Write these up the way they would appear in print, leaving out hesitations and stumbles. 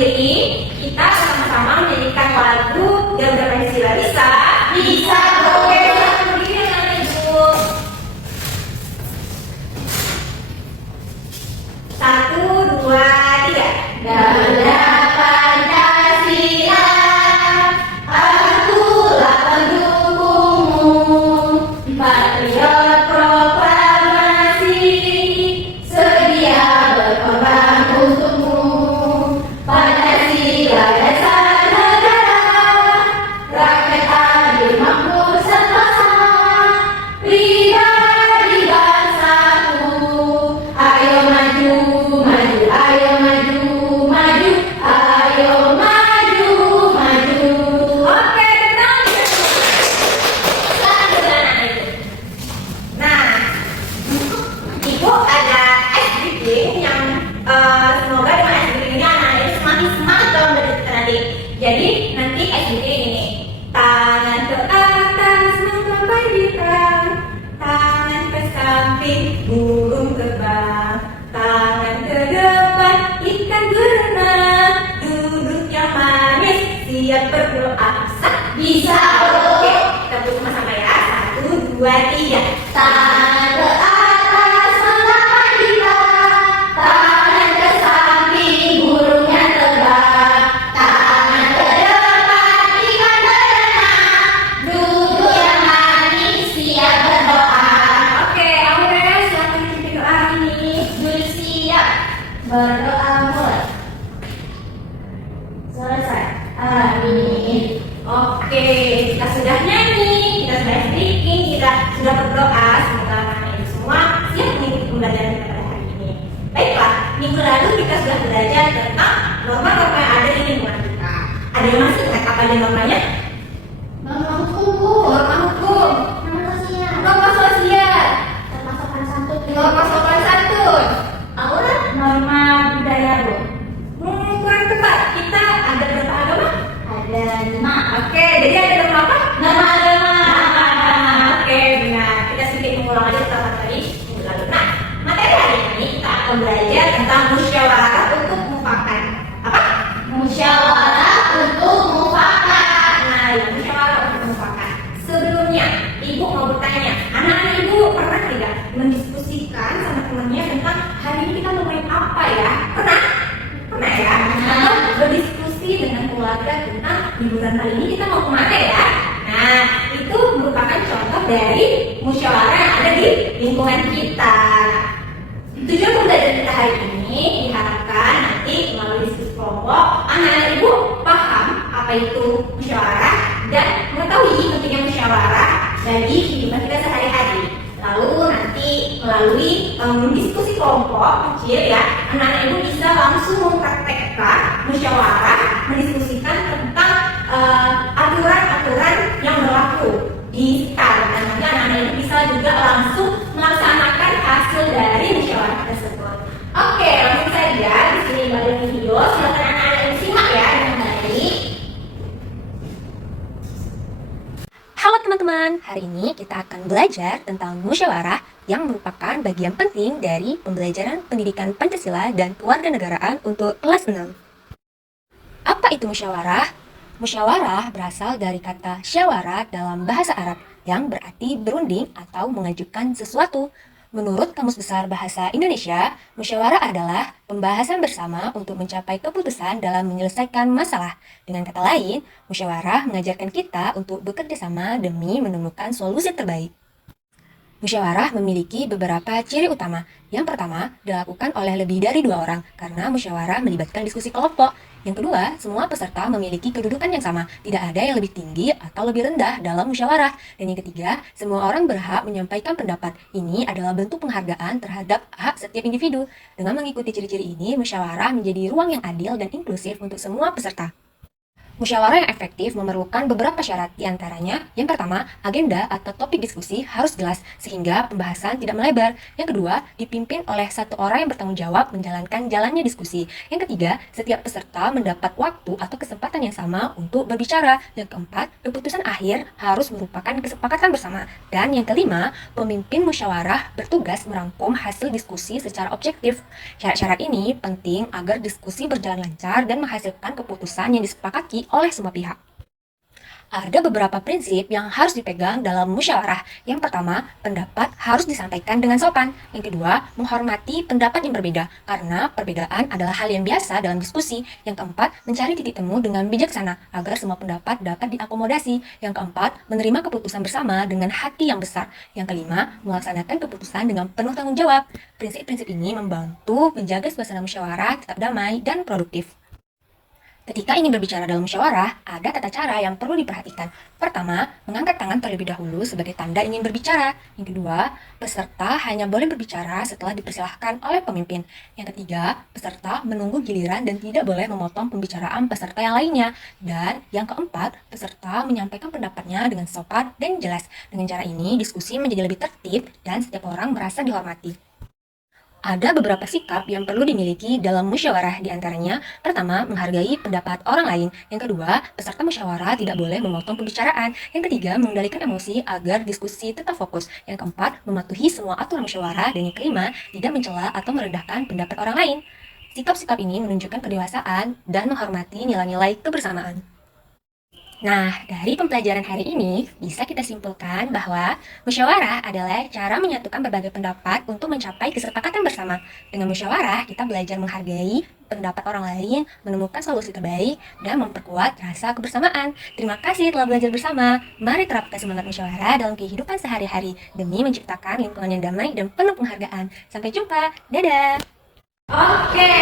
berdiri, kita sama-sama menyanyikan lagu Garuda Pancasila. Bisa? Bisa. Oke, silahkan berdiri anak ibu. Satu, dua, tiga. Garuda Pancasila, akulah pendukungmu, patriot proklamasi, sedia berkorban untukmu. Pancasila dasar negara, rakyat adil makmur sama-sama, pribadi bangsaku. Ayo maju, maju, ayo maju, maju, ayo maju, maju. Oke, tenang. Silahkan berjalan itu. Nah, Ibu ada ice breaking yang semoga dengan ice breaking ini anak-anak itu semakin semangat dalam belajar nanti. Jadi nanti ice breaking ini tangan ke atas menggapai bintang, tangan ke samping burung terbang, tangan ke depan ikan berenang, duduk yang manis siap berdoa. Bisa? Oke, kita beri sama-sama ya. Satu, dua, tiga. Tangan ke atas menggapai bintang, tangan ke samping burungnya terbang, tangan ke depan ikan berenang, duduk yang manis siap berdoa. Oke, Aurel silakan ikuti doa ini. Sudah siap. Berdoa mulai. Selesai. Amin. Oke, kita sudah nyanyi, kita sudah speaking, kita sudah berdoa. Semoga anak-anak itu semua siap mengikuti pembelajaran kita pada hari ini. Baiklah, minggu lalu kita sudah belajar tentang norma-norma yang ada di lingkungan kita. Ada yang masih ingat apa aja normanya? Norma hukum. Norma hukum. Norma sosial. Norma sosial. Norma sopan santun. Norma sopan santun. Aura? Norma budaya, Bu. Kurang tepat. Kita ada berapa agama? Ada 5. Oke, jadi ada norma apa? Norma agama. Oke, benar. Kita sedikit mengulang aja setelah tadi minggu lalu. Nah, materi hari ini kita akan belajar tentang musyawarah untuk mufakat. Apa? Musyawarah untuk mufakat. Nah, ya, musyawarah untuk mufakat. Sebelumnya, Ibu mau bertanya, anak-anak Ibu pernah tidak mendiskusikan sama temannya tentang hari ini kita mau main apa ya? Pernah? Pernah ya? Atau berdiskusi dengan keluarga tentang liburan kali ini kita mau kemana ya? Nah, itu merupakan contoh dari musyawarah yang ada di lingkungan kita. Tujuan pembelajaran kita hari ini diharapkan nanti melalui diskusi kelompok, anak-anak Ibu paham apa itu musyawarah dan mengetahui pentingnya musyawarah bagi kehidupan kita sehari-hari. Lalu nanti melalui diskusi kelompok kecil ya, anak-anak Ibu bisa langsung mempraktekkan musyawarah, mendiskusikan tentang aturan-aturan yang berlaku di sekitar. Dan nanti anak-anak Ibu bisa juga langsung melaksanakan hasil dari musyawarah tersebut. Oke, langsung saja di sini ada video. Silakan anak-anak Ibu simak ya dengan baik. Halo teman-teman, hari ini kita akan belajar tentang musyawarah yang merupakan bagian penting dari pembelajaran pendidikan Pancasila dan kewarganegaraan untuk kelas 6. Apa itu musyawarah? Musyawarah berasal dari kata syawara dalam bahasa Arab yang berarti berunding atau mengajukan sesuatu. Menurut Kamus Besar Bahasa Indonesia, musyawarah adalah pembahasan bersama untuk mencapai keputusan dalam menyelesaikan masalah. Dengan kata lain, musyawarah mengajarkan kita untuk bekerja sama demi menemukan solusi terbaik. Musyawarah memiliki beberapa ciri utama. Yang pertama, dilakukan oleh lebih dari 2 orang karena musyawarah melibatkan diskusi kelompok. Yang kedua, semua peserta memiliki kedudukan yang sama, tidak ada yang lebih tinggi atau lebih rendah dalam musyawarah. Dan yang ketiga, semua orang berhak menyampaikan pendapat. Ini adalah bentuk penghargaan terhadap hak setiap individu. Dengan mengikuti ciri-ciri ini, musyawarah menjadi ruang yang adil dan inklusif untuk semua peserta. Musyawarah yang efektif memerlukan beberapa syarat, diantaranya yang pertama, agenda atau topik diskusi harus jelas sehingga pembahasan tidak melebar. Yang kedua, dipimpin oleh satu orang yang bertanggung jawab menjalankan jalannya diskusi. Yang ketiga, setiap peserta mendapat waktu atau kesempatan yang sama untuk berbicara. Yang keempat, keputusan akhir harus merupakan kesepakatan bersama. Dan yang kelima, pemimpin musyawarah bertugas merangkum hasil diskusi secara objektif. Syarat-syarat ini penting agar diskusi berjalan lancar dan menghasilkan keputusan yang disepakati oleh semua pihak. Ada beberapa prinsip yang harus dipegang dalam musyawarah. Yang pertama, pendapat harus disampaikan dengan sopan. Yang kedua, menghormati pendapat yang berbeda, karena perbedaan adalah hal yang biasa dalam diskusi. Yang keempat, mencari titik temu dengan bijaksana, agar semua pendapat dapat diakomodasi. Yang keempat, menerima keputusan bersama dengan hati yang besar. Yang kelima, melaksanakan keputusan dengan penuh tanggung jawab. Prinsip-prinsip ini membantu menjaga suasana musyawarah tetap damai dan produktif. Ketika ingin berbicara dalam musyawarah, ada tata cara yang perlu diperhatikan. Pertama, mengangkat tangan terlebih dahulu sebagai tanda ingin berbicara. Yang kedua, peserta hanya boleh berbicara setelah dipersilahkan oleh pemimpin. Yang ketiga, peserta menunggu giliran dan tidak boleh memotong pembicaraan peserta yang lainnya. Dan yang keempat, peserta menyampaikan pendapatnya dengan sopan dan jelas. Dengan cara ini, diskusi menjadi lebih tertib dan setiap orang merasa dihormati. Ada beberapa sikap yang perlu dimiliki dalam musyawarah, diantaranya pertama, menghargai pendapat orang lain. Yang kedua, peserta musyawarah tidak boleh memotong pembicaraan. Yang ketiga, mengendalikan emosi agar diskusi tetap fokus. Yang keempat, mematuhi semua aturan musyawarah. Dan yang kelima, tidak mencela atau merendahkan pendapat orang lain. Sikap-sikap ini menunjukkan kedewasaan dan menghormati nilai-nilai kebersamaan. Nah, dari pembelajaran hari ini, bisa kita simpulkan bahwa musyawarah adalah cara menyatukan berbagai pendapat untuk mencapai kesepakatan bersama. Dengan musyawarah, kita belajar menghargai pendapat orang lain, menemukan solusi terbaik, dan memperkuat rasa kebersamaan. Terima kasih telah belajar bersama. Mari terapkan semangat musyawarah dalam kehidupan sehari-hari demi menciptakan lingkungan yang damai dan penuh penghargaan. Sampai jumpa. Dadah! Oke,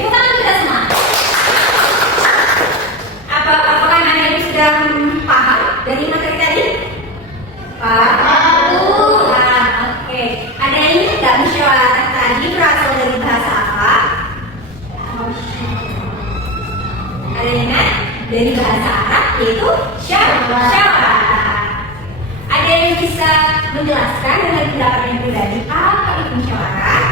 tepuk tangan kita semua. Apakah Anda sudah paham dari materi tadi? Paham? Oke. Ada yang ingat nggak musyawarah tadi berasal dari bahasa apa? Ada yang ingat? Dari bahasa Arab, yaitu syawarah. Ada yang bisa menjelaskan dengan pendapatnya pribadi apa itu musyawarah?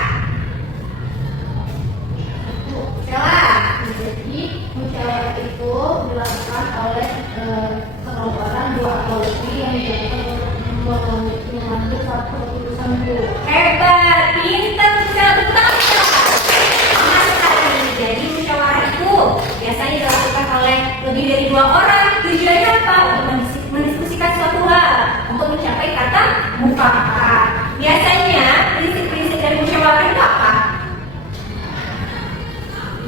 Jadi musyawarah itu dilakukan oleh sekelompok dua atau lebih yang mengambil satu keputusan itu. Hebat, pintar, bisa betul. Emas sekali. Jadi musyawarah itu biasanya dilakukan oleh lebih dari dua orang. Tujuannya apa? Untuk mendiskusikan suatu hal, untuk mencapai kata mufakat. Biasanya prinsip-prinsip dari musyawarah itu apa?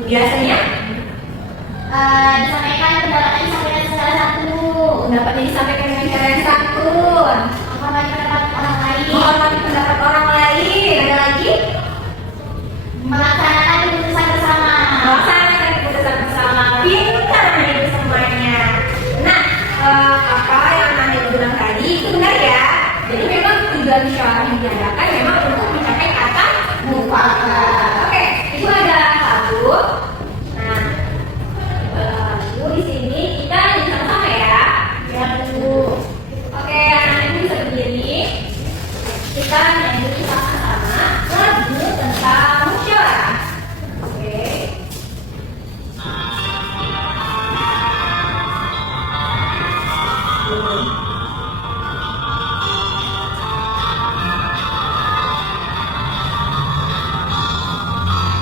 Biasanya Disampaikan pendapatnya disampaikan secara satu, pendapatnya disampaikan dengan cara yang satu, menghormati pendapat orang lain, menghormati pendapat orang lain. Ada lagi? melaksanakan keputusan bersama. Melaksanakan keputusan bersama. Pintar itu semuanya. Nah, apa yang Anda bilang tadi itu benar ya. Jadi memang tujuan musyawarah yang diadakan memang untuk mencapai kata mufakat. Oke, itu ada lagu. Nah, lagu di sini kita nyanyi sama-sama ya. Ya dulu. Oke, anak-anak bisa berdiri. Kita nyanyi sama-sama lagu tentang musyawarah. Oke.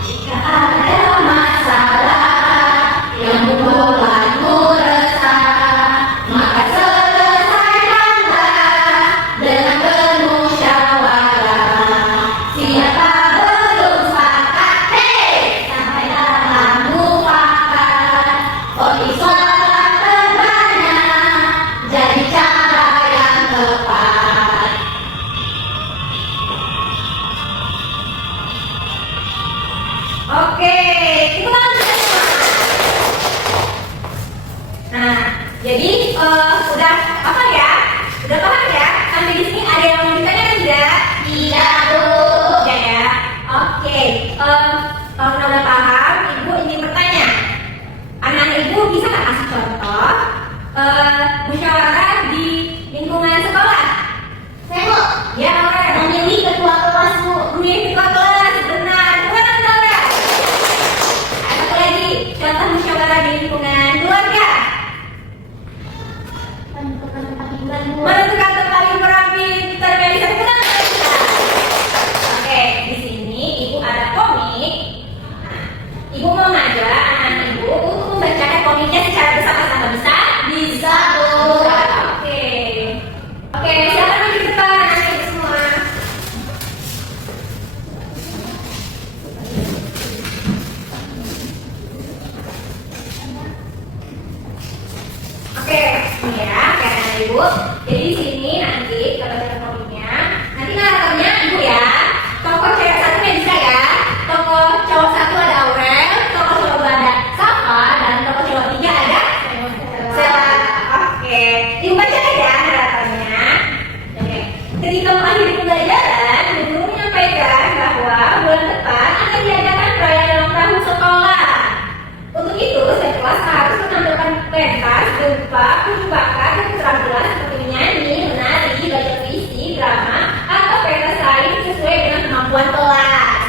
Jika ada masalah yang membuatmu resah, maka selesaikanlah dengan bermusyawarah. Siapa belum sepakat, hei, sampai dalam mufakat. Vonislah terbanyak, jadi cara yang tepat. Oke, itu kan nah, jadi udah apa ya? Udah paham ya? Sampai di sini ada yang mau ditanyakan tidak? Tidak, Bu. Tidak ya. Oke, kalau udah paham, Ibu ingin bertanya. Anak-anak Ibu bisa nggak kasih contoh Ibu. Jadi di sini nanti kalau baca komiknya, nanti naratornya Ibu ya. Tokoh cewek satunya bisa ya. Tokoh cowok satu ada Aurel, tokoh cowok dua ada Safa, dan tokoh cowok tiga ada Sela. Oke, Ibu baca aja naratornya. Oke, ketika mengakhiri pembelajaran, Ibu menyampaikan bahwa bulan depan akan diadakan perayaan ulang tahun sekolah. Untuk itu, setiap kelas harus menampilkan pentas berupa percobaan dan keterampilan seperti menyanyi, menari, baca puisi, drama, atau pentas lain sesuai dengan kemampuan kelas.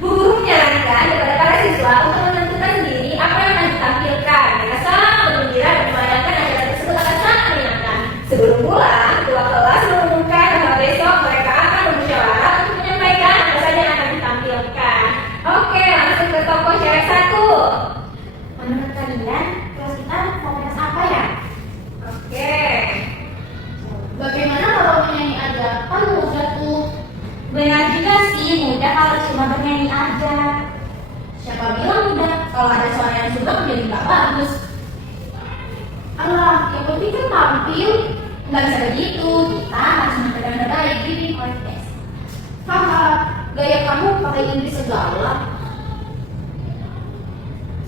Bu guru menyarankan kepada para siswa untuk menentukan sendiri apa yang akan ditampilkan. Mereka sangat bergembira dan membayangkan acara tersebut akan sangat menyenangkan. Sebelum pulang, ketua kelas mengumumkan bahwa besok mereka akan bermusyawarah untuk menyampaikan apa saja yang akan ditampilkan. Oke, langsung ke tokoh cewek satu. Menurut kalian, kelas kita mau pentas apa ya? Oke. Bagaimana kalau menyanyi aja? Kan mudah tuh. Benar juga sih, mudah kalau cuma bernyanyi aja. Siapa bilang mudah? Kalau ada suara yang sudah jadi nggak bagus. Alah, yang penting kan tampil. Nggak bisa begitu. Kita harus menyampaikan yang terbaik di podcast. Haha, gaya kamu pakai Inggris segala.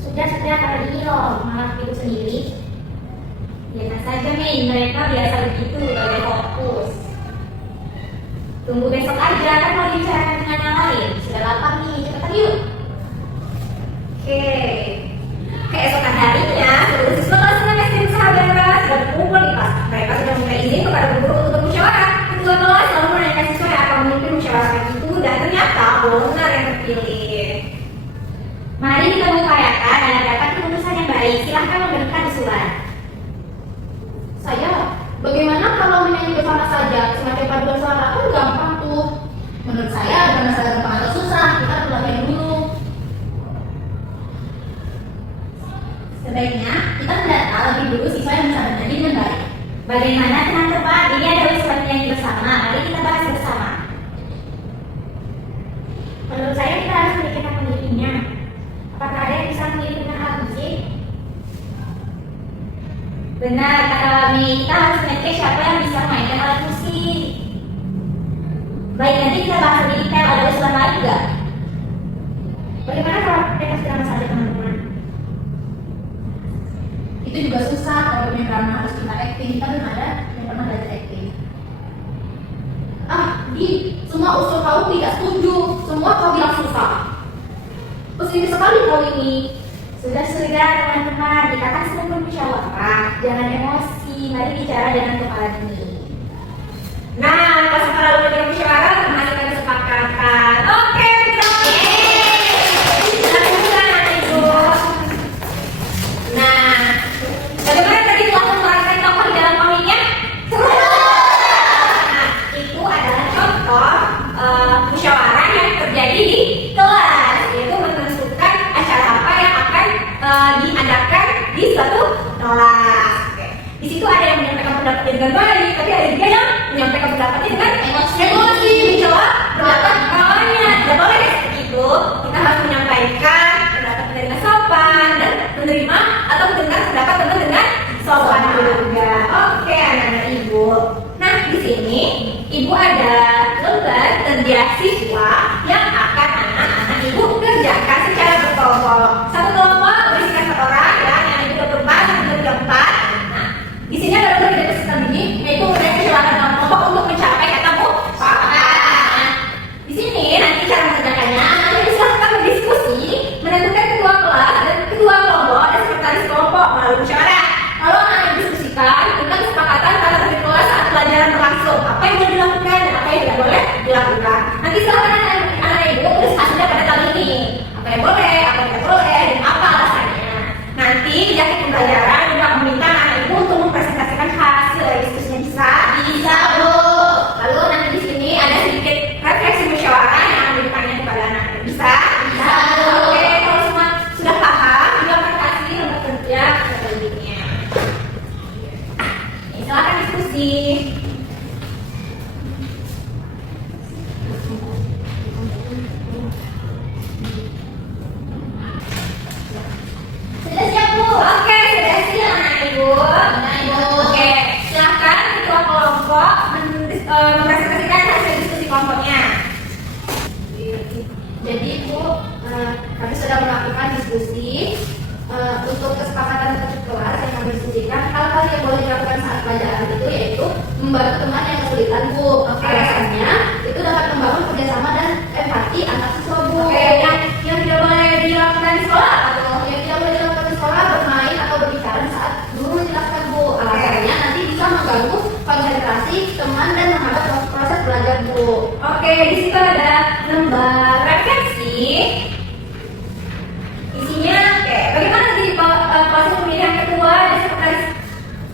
Sudah kali ini loh, malah ibu sendiri. Biasa saja Min, mereka biasa begitu, gak fokus. Tunggu besok aja, kan mau dibicarakan dengan yang lain. Sudah lapar nih, cepetan yuk. Oke. Keesokan harinya, seluruh siswa kelas 6 SD Sahabara sudah berkumpul di kelas. Mereka sudah minta izin kepada guru untuk bermusyawarah. Ketua kelas lalu menanyakan siswa yang akan memimpin musyawarah itu, dan ternyata benar yang terpilih. Mari kita mengupayakan dan dapat keputusan yang baik. Silahkan memberikan usulan. Saya, bagaimana kalau menyanyi bersama saja? Semacam paduan suara kan gampang tuh. Menurut saya, bukan masalah gampang atau susah. Kita harus belajar dulu. Sebaiknya kita mendata lebih dulu siswa yang bisa bernyanyi dengan baik. Bagaimana teman-teman? Ini ada usulan menyanyi bersama. Mari kita bahas bersama. Menurut saya kita harus memikirkan pemilihannya. Apakah ada yang bisa mengirimkan alat musik? Benar, kata Wami, kita harus memikirkan siapa yang bisa memainkan alat musik. Baik, nanti kita bahas lebih detail. Ada usulan lain juga? Bagaimana kalau kita drama saja teman-teman? Itu juga susah. Kalau punya drama harus kita acting. Kita belum ada yang pernah belajar acting. Semua usul kau tidak setuju. Semua kau bilang susah. Kesini sekali kau ini. Sudah teman-teman, kita kan sedang bermusyawarah. Jangan emosi, mari bicara dengan kepala dingin. Nah, pas kepala udah bermusyawarah, menghasilkan kesepakatan. Oke, silakan Ibu. Nah, bagaimana tadi telah memerankan tokoh di dalam komiknya? Nah, itu adalah contoh musyawarah yang terjadi di kelas, yaitu menentukan acara apa yang akan diadakan di suatu kelas. Oke. Di situ ada yang menyampaikan pendapatnya dengan baik, tapi ada juga yang menyampaikan pendapatnya dengan emosi, mencoba pendapat kawannya. Tidak boleh seperti itu. Kita harus menyampaikan pendapatnya dengan sopan dan menerima atau mendengar pendapat teman dengan sopan juga. Oke, anak-anak Ibu. Nah, di sini Ibu ada lembar kerja siswa yang akan anak-anak Ibu kerjakan secara berkelompok. Satu kelompok berisikan 1 orang, ya, yang Ibu 24, yang Ibu 24. Nah, di sini ada lembar kerja sistem ini, Ibu kemudian silakan dalam kelompok untuk mencapai kata mufakat. Di sini nanti cara mengerjakannya, anak-anak silakan berdiskusi, menentukan ketua kelas dan ketua kelompok dan sekretaris kelompok melalui musyawarah. Lalu anak-anak diskusikan tentang kesepakatan para pemimpin kelas saat pelajaran berlangsung. Apa yang boleh dilakukan dan apa yang tidak boleh dilakukan. Nanti silakan anak-anak Ibu tulis hasilnya pada kali ini. Apa yang boleh, apa yang tidak boleh, dan apa alasannya. Nanti di akhir pembelajaran juga meminta anak Ibu untuk mempresentasikan hasil diskusinya. Bisa Bu. Lalu nanti di sini ada sedikit refleksi musyawarah yang akan ditanya kepada anak. Bisa Bu. Oke, kalau semua sudah paham, silakan kasih nomor kerja selanjutnya. Silakan diskusi. Sudah siap Bu? Oke, sudah mempresentasikan hasil diskusi kelompoknya. Jadi Bu, kami sudah melakukan diskusi untuk kesepakatan satu kelas yang kami diskusikan. Hal-hal yang boleh dilakukan saat pelajaran itu yaitu membantu teman yang kesulitan Bu. Alasannya itu dapat membangun kerjasama dan empati antar siswa Bu. Oke, yang tidak boleh dilakukan di sekolah apa tuh? Yang tidak boleh dilakukan di sekolah bermain atau berbicara saat guru menjelaskan Bu. Alasannya nanti bisa mengganggu konsentrasi teman dan menghambat proses belajar Bu. Oke, di situ ada lembar refleksi. Isinya, oke, bagaimana nanti proses pemilihan ketua dan sekretaris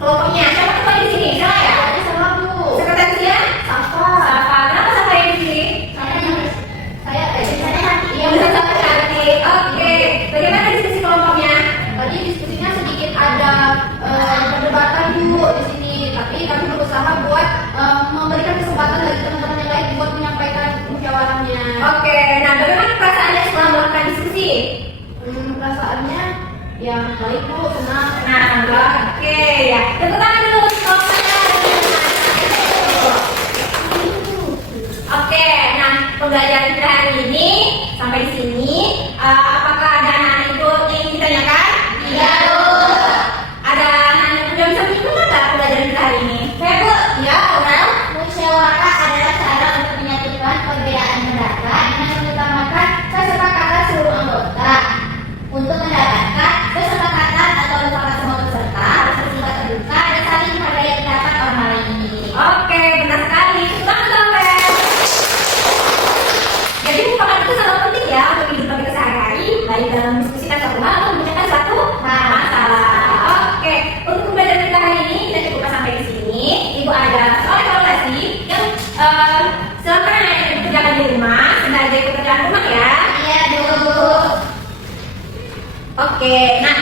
kelompoknya? Siapa ketua di sini? Saya ya? Jadi sama Bu. Sekretarisnya? Safa. Safa. Kenapa Safa yang di sini? Saya nanti Yang bisa Safa cantik. Oke, bagaimana diskusi kelompoknya? Tadi diskusinya sedikit ada perdebatan Bu di sini, tapi kami berusaha buat memberikan kesempatan bagi teman-teman yang lain buat menyampaikan musyawarahnya. Oke, nah bagaimana perasaannya setelah melakukan diskusi? Perasaannya ya baik Bu, senang. Nah, oke ya. Tepuk tangan dulu untuk kelompoknya. Oke, nah pembelajaran kita hari ini sampai di sini. Apakah ada anak-anak itu yang ingin ditanyakan? Iya, Bu. Ada anak yang sudah bisa mengikuti nggak pembelajaran kita hari ini? Saya Bu. Ya, Aurel. Musyawarah adalah cara untuk menyatukan perbedaan pendapat dengan mengutamakan kesepakatan seluruh anggota. Untuk mendapatkan kesepakatan atau mufakat semua peserta harus bersifat terbuka dan saling menghargai pendapat orang lain. Oke, benar sekali. Selamat Aurel. Jadi mufakat itu sangat penting ya untuk kehidupan kita sehari-hari, baik dalam mendiskusikan satu hal atau memecahkan satu masalah. Oke, untuk pembelajaran kita hari ini kita cukupkan sampai di sini. Ibu ada soal evaluasi yang silakan dikerjakan di rumah sebagai pekerjaan rumah ya. Iya, Bu. Oke, nah